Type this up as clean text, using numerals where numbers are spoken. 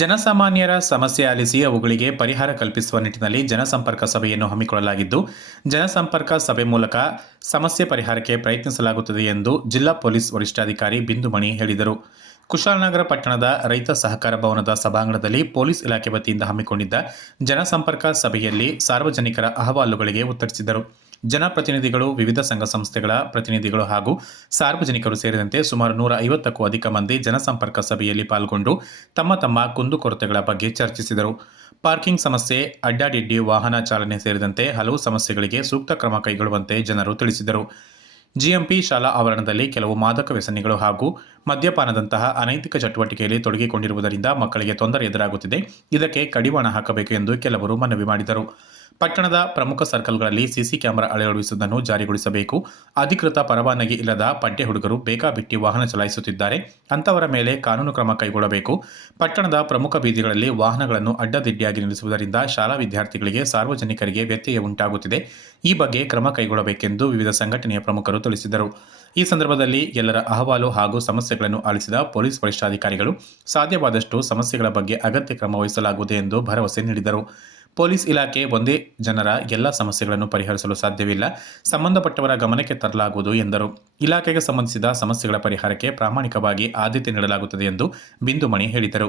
ಜನಸಾಮಾನ್ಯರ ಸಮಸ್ಯೆ ಆಲಿಸಿ ಅವುಗಳಿಗೆ ಪರಿಹಾರ ಕಲ್ಪಿಸುವ ನಿಟ್ಟಿನಲ್ಲಿ ಜನಸಂಪರ್ಕ ಸಭೆಯನ್ನು ಹಮ್ಮಿಕೊಳ್ಳಲಾಗಿದ್ದು, ಜನಸಂಪರ್ಕ ಸಭೆ ಮೂಲಕ ಸಮಸ್ಯೆ ಪರಿಹಾರಕ್ಕೆ ಪ್ರಯತ್ನಿಸಲಾಗುತ್ತದೆ ಎಂದು ಜಿಲ್ಲಾ ಪೊಲೀಸ್ ವರಿಷ್ಠಾಧಿಕಾರಿ ಬಿಂದುಮಣಿ ಹೇಳಿದರು. ಕುಶಾಲನಗರ ಪಟ್ಟಣದ ರೈತ ಸಹಕಾರ ಭವನದ ಸಭಾಂಗಣದಲ್ಲಿ ಪೊಲೀಸ್ ಇಲಾಖೆ ವತಿಯಿಂದ ಹಮ್ಮಿಕೊಂಡಿದ್ದ ಜನಸಂಪರ್ಕ ಸಭೆಯಲ್ಲಿ ಸಾರ್ವಜನಿಕರ ಅಹವಾಲುಗಳಿಗೆ ಉತ್ತರಿಸಿದರು. ಜನಪ್ರತಿನಿಧಿಗಳು, ವಿವಿಧ ಸಂಘ ಸಂಸ್ಥೆಗಳ ಪ್ರತಿನಿಧಿಗಳು ಹಾಗೂ ಸಾರ್ವಜನಿಕರು ಸೇರಿದಂತೆ ಸುಮಾರು 150ಕ್ಕೂ ಅಧಿಕ ಮಂದಿ ಜನಸಂಪರ್ಕ ಸಭೆಯಲ್ಲಿ ಪಾಲ್ಗೊಂಡು ತಮ್ಮ ತಮ್ಮ ಕುಂದುಕೊರತೆಗಳ ಬಗ್ಗೆ ಚರ್ಚಿಸಿದರು. ಪಾರ್ಕಿಂಗ್ ಸಮಸ್ಯೆ, ಅಡ್ಡಾದಿಡ್ಡಿ ವಾಹನ ಚಾಲನೆ ಸೇರಿದಂತೆ ಹಲವು ಸಮಸ್ಯೆಗಳಿಗೆ ಸೂಕ್ತ ಕ್ರಮ ಕೈಗೊಳ್ಳುವಂತೆ ಜನರು ತಿಳಿಸಿದರು. ಜಿಎಂಪಿ ಶಾಲಾ ಆವರಣದಲ್ಲಿ ಕೆಲವು ಮಾದಕ ವ್ಯಸನಿಗಳು ಹಾಗೂ ಮದ್ಯಪಾನದಂತಹ ಅನೈತಿಕ ಚಟುವಟಿಕೆಯಲ್ಲಿ ತೊಡಗಿಕೊಂಡಿರುವುದರಿಂದ ಮಕ್ಕಳಿಗೆ ತೊಂದರೆ ಎದುರಾಗುತ್ತಿದೆ. ಇದಕ್ಕೆ ಕಡಿವಾಣ ಹಾಕಬೇಕು ಎಂದು ಕೆಲವರು ಮನವಿ ಮಾಡಿದರು. ಪಟ್ಟಣದ ಪ್ರಮುಖ ಸರ್ಕಲ್ಗಳಲ್ಲಿ ಸಿಸಿ ಕ್ಯಾಮೆರಾ ಅಳವಡಿಸುವುದನ್ನು ಜಾರಿಗೊಳಿಸಬೇಕು. ಅಧಿಕೃತ ಪರವಾನಗಿ ಇಲ್ಲದ ಪಡ್ಡೆ ಹುಡುಗರು ಬೇಕಾಬಿಟ್ಟಿ ವಾಹನ ಚಲಾಯಿಸುತ್ತಿದ್ದಾರೆ. ಅಂತವರ ಮೇಲೆ ಕಾನೂನು ಕ್ರಮ ಕೈಗೊಳ್ಳಬೇಕು. ಪಟ್ಟಣದ ಪ್ರಮುಖ ಬೀದಿಗಳಲ್ಲಿ ವಾಹನಗಳನ್ನು ಅಡ್ಡದಿಡ್ಡಿಯಾಗಿ ನಿಲ್ಲಿಸುವುದರಿಂದ ಶಾಲಾ ವಿದ್ಯಾರ್ಥಿಗಳಿಗೆ, ಸಾರ್ವಜನಿಕರಿಗೆ ವ್ಯತ್ಯಯ ಉಂಟಾಗುತ್ತಿದೆ. ಈ ಬಗ್ಗೆ ಕ್ರಮ ಕೈಗೊಳ್ಳಬೇಕೆಂದು ವಿವಿಧ ಸಂಘಟನೆಯ ಪ್ರಮುಖರು ತಿಳಿಸಿದರು. ಈ ಸಂದರ್ಭದಲ್ಲಿ ಎಲ್ಲರ ಅಹವಾಲು ಹಾಗೂ ಸಮಸ್ಯೆಗಳನ್ನು ಆಲಿಸಿದ ಪೊಲೀಸ್ ವರಿಷ್ಠಾಧಿಕಾರಿಗಳು ಸಾಧ್ಯವಾದಷ್ಟು ಸಮಸ್ಯೆಗಳ ಬಗ್ಗೆ ಅಗತ್ಯ ಕ್ರಮ ವಹಿಸಲಾಗುವುದು ಎಂದು ಭರವಸೆ ನೀಡಿದರು. ಪೊಲೀಸ್ ಇಲಾಖೆ ಒಂದೇ ಜನರ ಎಲ್ಲ ಸಮಸ್ಯೆಗಳನ್ನು ಪರಿಹರಿಸಲು ಸಾಧ್ಯವಿಲ್ಲ. ಸಂಬಂಧಪಟ್ಟವರ ಗಮನಕ್ಕೆ ತರಲಾಗುವುದು ಎಂದರು. ಇಲಾಖೆಗೆ ಸಂಬಂಧಿಸಿದ ಸಮಸ್ಯೆಗಳ ಪರಿಹಾರಕ್ಕೆ ಪ್ರಾಮಾಣಿಕವಾಗಿ ಆದ್ಯತೆ ನೀಡಲಾಗುತ್ತದೆ ಎಂದು ಬಿಂದುಮಣಿ ಹೇಳಿದರು.